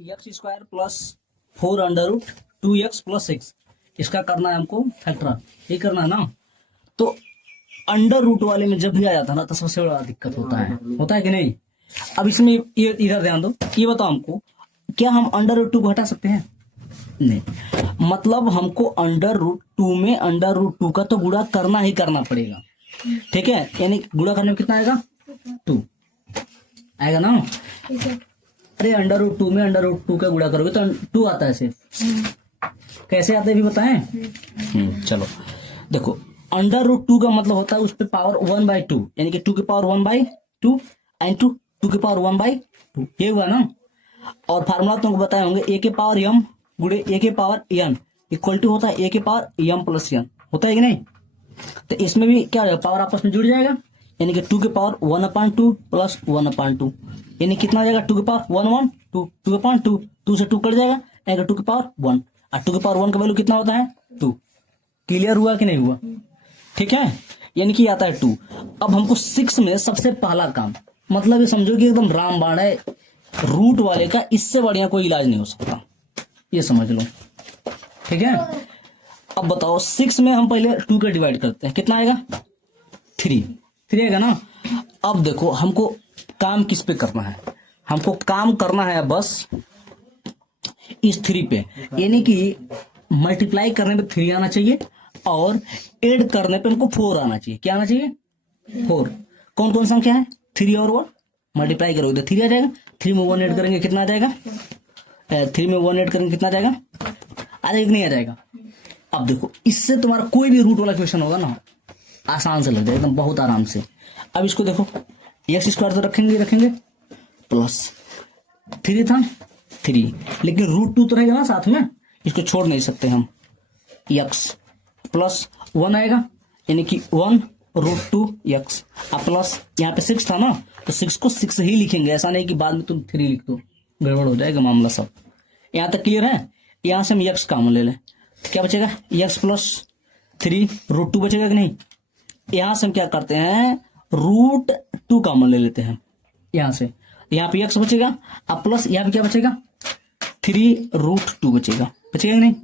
X square plus 4√2x+6 इसका करना है हमको फैक्टर, ये करना है ना। तो अंडर रूट वाले में जब भी आ जाता है ना तो सबसे बड़ा दिक्कत होता है कि नहीं। अब इसमें ये इधर ध्यान दो, ये बताओ हमको क्या हम अंडर रूट 2 को हटा सकते हैं? नहीं, मतलब हमको अंडर रूट 2 में अंडर रूट 2 का तो गुणा करना ही करना पड़ेगा, ठीक है। यानी गुणा करने में कितना आएगा? 2 आएगा ना। अरे अंडर रूट 2 में अंडर रूट 2 का गुणा करोगे तो 2 आता है सिर्फ। कैसे आता है भी बताएं? चलो देखो, अंडर रूट 2 का मतलब होता है उस पे पावर 1/2, यानी कि 2 की पावर 1/2 एंड 2 की पावर 1/2, ये हुआ ना। और फार्मूला तुमको बताए होंगे, ए के पावर m गुणे ए के पावर n इक्वल टू होता है ए के पावर m प्लस n, होता है कि नहीं। तो इसमें भी क्या होगा, पावर आपस में जुड़ जाएगा, यानी कि 2 के पावर 1/2 प्लस 1/2, यानी कितना आ जाएगा 2 के पावर 1 2 2 से 2 कट जाएगा, यानी 2 के पावर 1, और 2 के पावर 1 का वैल्यू कितना होता है 2। क्लियर हुआ कि नहीं हुआ? ठीक है, यानी कि आता है 2। अब हमको 6 में सबसे पहला काम, मतलब ये समझो कि एकदम रामबाण है, रूट वाले का इससे बढ़िया कोई इलाज नहीं हो सकता, ये समझ लो, ठीक है। अब बताओ 6 में हम पहले 2 का डिवाइड करते हैं, कितना आएगा 3 आएगा ना। अब देखो हमको काम किस पे करना है, हमको काम करना है बस इस 3 पे, यानी कि मल्टीप्लाई करने पे 3 आना चाहिए और ऐड करने पे हमको 4 आना चाहिए। क्या आना चाहिए? 4। कौन कौन संख्या है? 3 और 1, मल्टीप्लाई करोगे तो 3 आ जाएगा, 3 में 1 ऐड करेंगे कितना आ जाएगा? 3 में 1 ऐड करेंगे कितना आ जाएगा? आ जाएगा नहीं आ जाएगा? अब देखो इससे तुम्हारा कोई भी रूट वाला क्वेश्चन होगा ना आसान से लग जाएगा एकदम, बहुत आराम से। अब इसको देखो, एक्स स्क्वायर तो रखेंगे प्लस 3 था 3, लेकिन √2 तो रहेगा ना साथ में, इसको छोड़ नहीं सकते हम। एक्स प्लस 1 आएगा, यानी कि 1√2x, अब प्लस यहाँ पे 6 था ना, तो 6 को 6 ही लिखेंगे, ऐसा नहीं कि बाद में तुम 3 लिख दो, गड़बड़ हो जाएगा मामला सब। यहाँ तक क्लियर है? यहाँ से हम x कॉमन ले लें तो क्या बचेगा? x प्लस 3√2 बचेगा कि नहीं। यहाँ से हम क्या करते हैं, √2 कॉमन ले लेते हैं यहाँ से, यहाँ पे x बचेगा, अब प्लस यहाँ पे क्या बचेगा 3√2 बचेगा कि नहीं।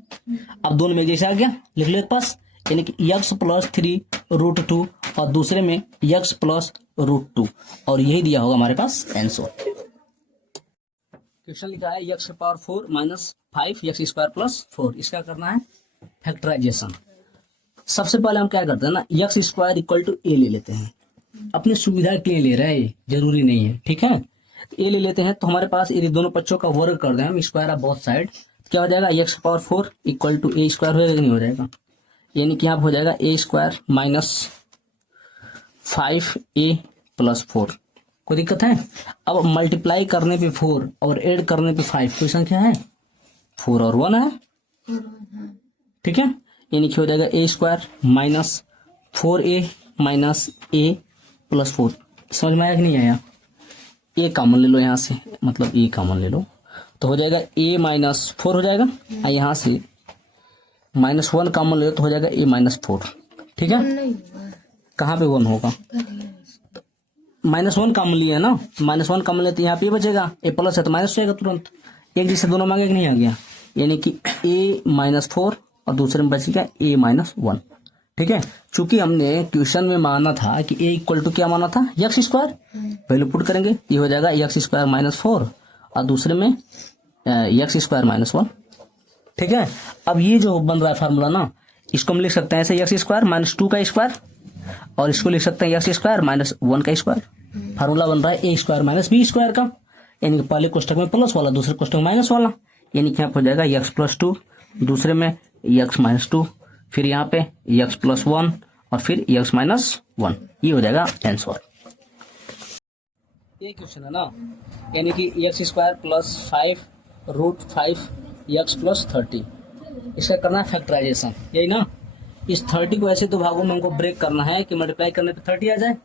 अब दोनों में जैसे आ गया लिख लो एक पास, यानी कि x प्लस 3√2 और दूसरे में x प्लस √2, और यही दिया होगा हमारे पास आंसर। क्वेश्चन लिखा है x power 4 minus 5 x square plus 4, इसका करना है फैक्टराइजेशन। सबसे पहले हम क्या करते हैं ना, x square equal to a ले लेते हैं, अपनी सुविधा के लिए ले रहे हैं, जरूरी नहीं है, ठीक है। a ले लेते हैं तो हमारे पास ये दोनों पक्षों का वर्ग कर दें हम, स्क्वायर ऑफ बोथ साइड, क्या हो जाएगा x power 4 equal to a square हो जाएगा नहीं हो जाएगा, यानी कि यहाँ हो जाएगा a square minus 5a plus 4। कोई दिक्कत है? अब मल्टीप्लाई करने पे 4 और ऐड करने पे 5, कोई संख्या है? 4 और 1 है, ठीक है, यानी कि हो जाएगा a square minus 4a minus a plus 4। समझ में आया कि नहीं आया? a कॉमन ले लो यहाँ से, मतलब a कॉमन ले लो तो हो जाएगा a माइनस 4 हो जाएगा, और यहाँ से -1 कॉमन ले लो तो हो जाएगा a माइनस 4, ठीक है। कहाँ पे 1 होगा? -1 कॉमन लिया है ना, -1 कॉमन ले तो यहाँ पे बचेगा, a प्लस है तो माइनस हो जाएगा तुरंत, एक जैसे दोनों मांगे कि नहीं आ गया, यानी कि a माइनस 4 और दूसरे में बच गया a माइनस 1, ठीक है। चूंकि हमने क्वेश्चन में माना था कि a इक्वल टू क्या माना था, एक्स स्क्वायर, वैल्यू पुट करेंगे, ये हो जाएगा एक्स स्क्वायर माइनस 4 और दूसरे में एक्स स्क्वायर माइनस 1, ठीक है। अब ये जो बन रहा है फार्मूला ना, इसको हम लिख सकते हैं ऐसे, एक्स स्क्वायर माइनस 2 का स्क्वायर, और इसको लिख सकते हैं एक्स स्क्वायर माइनस 1 का स्क्वायर। फार्मूला बन रहा है ए स्क्वायर माइनस बी स्क्वायर का, यानी कि पहले कोष्टक में प्लस वाला, दूसरे कोष्टक में माइनस वाला, यानी कि यहाँ हो जाएगा एक्स प्लस 2, दूसरे में एक्स माइनस 2, फिर यहाँ पे एक्स प्लस 1 और फिर एक्स माइनस 1, ये हो जाएगा आंसर। ये क्वेश्चन है ना, यानी कि x square plus 5√5 x plus 30, इसका करना है फैक्टराइजेशन, यही ना। इस 30 को ऐसे दो भागों में हमको ब्रेक करना है कि मल्टीप्लाई करने पे 30 आ जाए,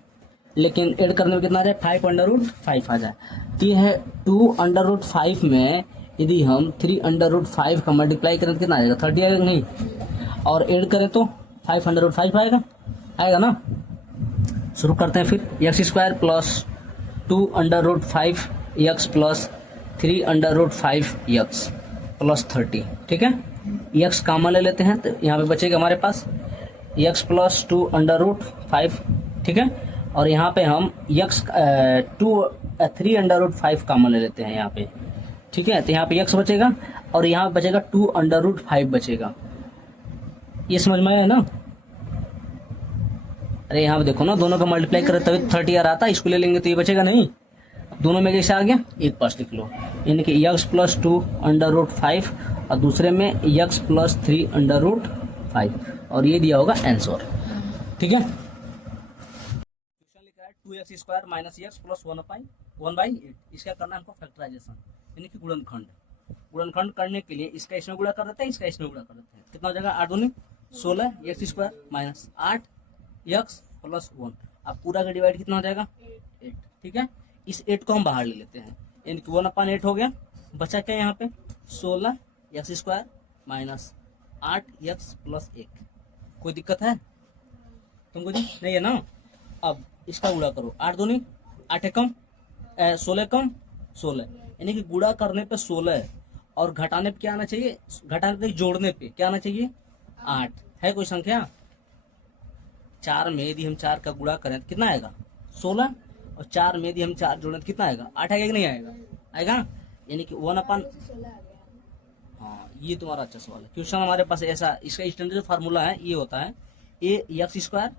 लेकिन ऐड करने में कितना आ जाए 5√5 आ जाए। तो ये है 2√5 में यदि हम 3√5 का मल्टीप्लाई करें तो कितना आएगा 30 आएगा नहीं, और ऐड करें तो 5√5 आएगा ना। शुरू करते हैं फिर, x square plus 2√5 x plus 3√5x plus 30, ठीक है। x कॉमन ले लेते हैं तो यहाँ पे बचेगा हमारे पास x प्लस 2√5, ठीक है। और यहाँ पे हम x 3√5 कॉमन ले लेते हैं यहाँ पे, ठीक है। तो यहाँ पे x बचेगा और यहाँ पे बचेगा 2√5 बचेगा। ये समझ में आया ना? अरे यहाँ पे देखो ना, दोनों का मल्टीप्लाई करें तभी 30 आ रहा था, इसको ले लेंगे तो ये बचेगा नहीं। दोनों में कैसे आ गया, एक पास लिख लो, यानी कि x प्लस 2√5 और दूसरे में x प्लस 3√5 और ये दिया होगा आंसर, ठीक है। क्वेश्चन लिखा है 2x² माइनस x प्लस 1/8। इसका करना है हमको फैक्टराइजेशन, यानी कि गुणनखंड। गुणनखंड करने के लिए इसका इसमें गुणा कर देते हैं, इसका इसमें गुणा कर देते हैं। कितना हो जाएगा, 8 दूनी 16 x² माइनस 8x प्लस 1। अब पूरा का डिवाइड कितना हो जाएगा, 8, ठीक है। इस 8 को हम बाहर ले लेते हैं, यानी कि 1/8 हो गया। बचा क्या यहाँ पे, 16 x² माइनस 8x प्लस 1। कोई दिक्कत है तुमको जी? नहीं है ना। अब इसका गुणा करो, 8 दूनी 8 कम 16 कम 16, यानी कि गुणा करने पे 16 और घटाने पे क्या आना चाहिए, घटाने पे जोड़ने पे क्या आना चाहिए, 8। है कोई संख्या 4 में यदि हम 4 का गुणा करें तो कितना आएगा, 16, और 4 में यदि हम 4 जोड़ें तो कितना आएगा, 8 आएगा कि नहीं आएगा, आएगा। यानी कि 1/, हाँ ये तुम्हारा अच्छा सवाल है। क्वेश्चन हमारे पास ऐसा, इसका स्टैंडर्ड फार्मूला है, ये होता है ax²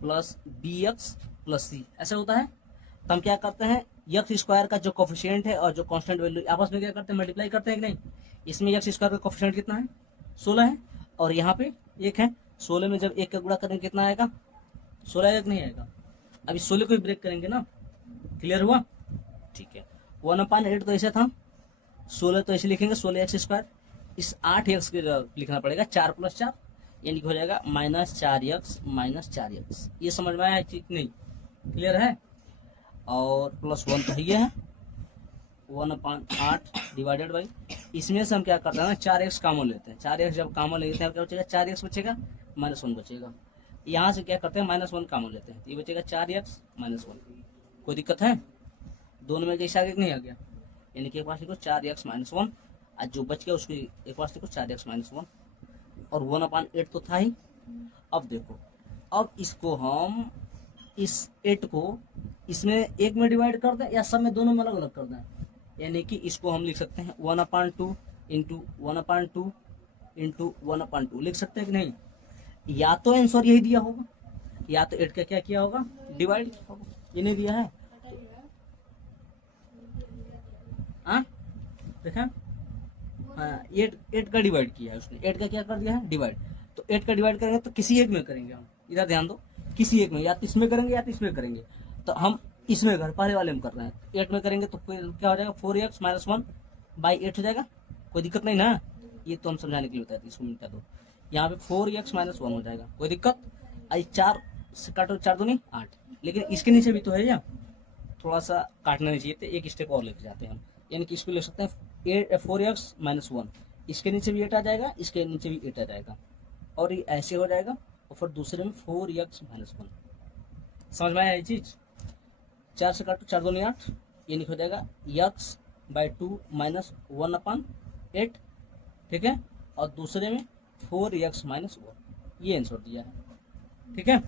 plus bx plus c, ऐसा होता है। तो हम क्या करते हैं, x² का जो कोफिशिएंट है और जो कांस्टेंट वैल्यू आपस में क्या करते हैं, मल्टीप्लाई करते हैं कि नहीं। इसमें x² का कोफिशिएंट कितना है, 16 है, और यहाँ पे 1 है। 16 में जब 1 का गुणा करेंगे कितना आएगा, 16 आएगा कि नहीं आएगा। अभी 16 को ही ब्रेक करेंगे ना, क्लियर हुआ, ठीक है। 1/8 तो ऐसे था, 16 तो ऐसे लिखेंगे 16x²। इस 8x के लिखना पड़ेगा 4 + 4, यानी कि हो जाएगा -4x माइनस 4x। ये समझ में आया है ठीक नहीं, क्लियर है। और प्लस 1 तो ये है 1/8 डिवाइडेड बाई, इसमें से हम क्या करते हैं ना, 4x कॉमन लेते हैं। 4x जब कॉमन लेते हैं क्या बचेगा, 4x बचेगा, -1 बचेगा। यहाँ से क्या करते हैं, -1 कॉमन लेते हैं, ये बचेगा 4x -1। कोई दिक्कत है, दोनों में कैसे आगे नहीं आ गया, यानी कि एक पास लिखो 4x -1, और जो बच गया उसको एक पास लिखो 4x -1, और 1/8 तो था ही। अब देखो, अब इसको हम इस 8 को इसमें एक में डिवाइड कर दें या सब में, दोनों में अलग अलग कर दें, यानी कि इसको हम लिख सकते हैं 1/2 इंटू 1/2 इंटू 1/2 लिख सकते हैं कि नहीं। या तो आंसर यही दिया होगा, या तो 8 का क्या किया होगा, डिवाइड किया होगा। ये नहीं दिया है, हाँ देखा, हाँ 8 का डिवाइड किया है उसने, 8 का क्या कर दिया है, डिवाइड। तो 8 का डिवाइड करेंगे तो किसी एक में करेंगे हम, इधर ध्यान दो, किसी एक में, या तो इसमें करेंगे या तो इसमें करेंगे। तो हम इसमें घर पहले वाले में कर रहे हैं, 8 में करेंगे तो क्या हो जाएगा, 4x -1/8 हो जाएगा। कोई दिक्कत नहीं ना, ये तो हम समझाने के लिए होता है, इसको मिटा दो। यहाँ पे 4x -1 हो जाएगा, कोई दिक्कत। आई 4 से काटो, 4 दूनी 8, लेकिन इसके नीचे भी तो है, या थोड़ा सा काटना नहीं चाहिए, तो एक स्टेप और लेके जाते हैं हम, यानी कि इसको ले सकते हैं 4x -1, इसके नीचे भी 8 आ जाएगा, इसके नीचे भी 8 आ जाएगा, और ये ऐसे हो जाएगा, और फिर दूसरे में 4x -1। समझ में आया ये चीज। 4 से काटो, 4 दूनी 8, ये नहीं हो जाएगा x/2 -1/8, ठीक है। और दूसरे में 4x -1, ये आंसर दिया है, ठीक है।